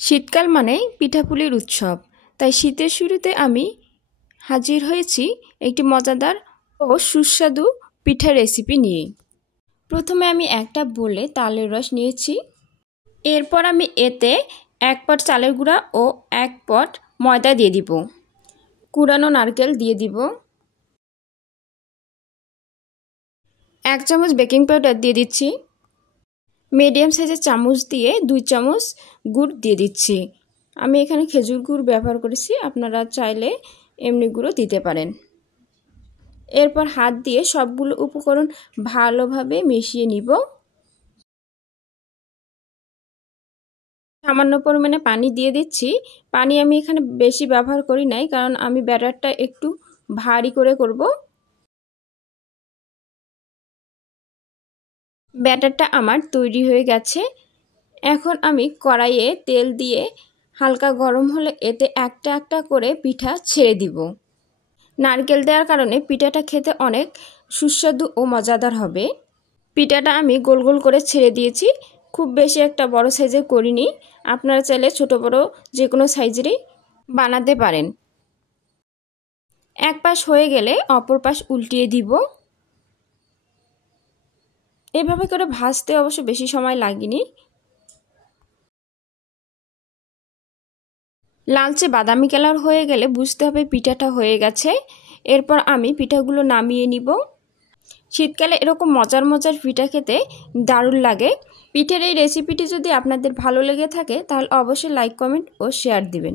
শীতকাল মানেই পিঠাপুলির উৎসব। তাই শীতের শুরুতে আমি হাজির হয়েছি একটি মজাদার ও সুস্বাদু পিঠা রেসিপি নিয়ে। প্রথমে আমি একটা বোলে তালের রস নিয়েছি। এরপর আমি এতে 1 পট চালের গুঁড়া ও 1 পট ময়দা দিয়ে দিব। কুড়ানো নারকেল দিয়ে দিব। 1 চামচ বেকিং পাউডার দিয়ে দিচ্ছি। মিডিয়াম সাইজের চামচ দিয়ে 2 চামচ গুড় দিয়ে দিচ্ছি। আমি এখানে খেজুর গুড় ব্যবহার করেছি, আপনারা চাইলে এমনি গুঁড়ো দিতে পারেন। এরপর হাত দিয়ে সবগুলো উপকরণ ভালোভাবে মিশিয়ে নিব। সামান্য পরিমাণে পানি দিয়ে দিচ্ছি। পানি আমি এখানে বেশি ব্যবহার করি নাই, কারণ আমি ব্যাটারটা একটু ভারী করে করব। ব্যাটারটা আমার তৈরি হয়ে গেছে। এখন আমি কড়াইয়ে তেল দিয়ে হালকা গরম হলে এতে একটা একটা করে পিঠা ছেড়ে দিব। নারকেল দেওয়ার কারণে পিঠাটা খেতে অনেক সুস্বাদু ও মজাদার হবে। পিঠাটা আমি গোল গোল করে ছেড়ে দিয়েছি। খুব বেশি একটা বড় সাইজের করিনি, আপনারা চাইলে ছোট বড় যে কোনো সাইজেরই বানাতে পারেন। এক পাশ হয়ে গেলে অপর পাশ উল্টিয়ে দিব। এভাবে করে ভাজতে অবশ্য বেশি সময় লাগেনি। লালচে বাদামি কালার হয়ে গেলে বুঝতে হবে পিঠাটা হয়ে গেছে। এরপর আমি পিঠাগুলো নামিয়ে নিব। শীতকালে এরকম মজার মজার পিঠা খেতে দারুণ লাগে। পিঠের এই রেসিপিটি যদি আপনাদের ভালো লেগে থাকে তাহলে অবশ্যই লাইক, কমেন্ট ও শেয়ার দিবেন।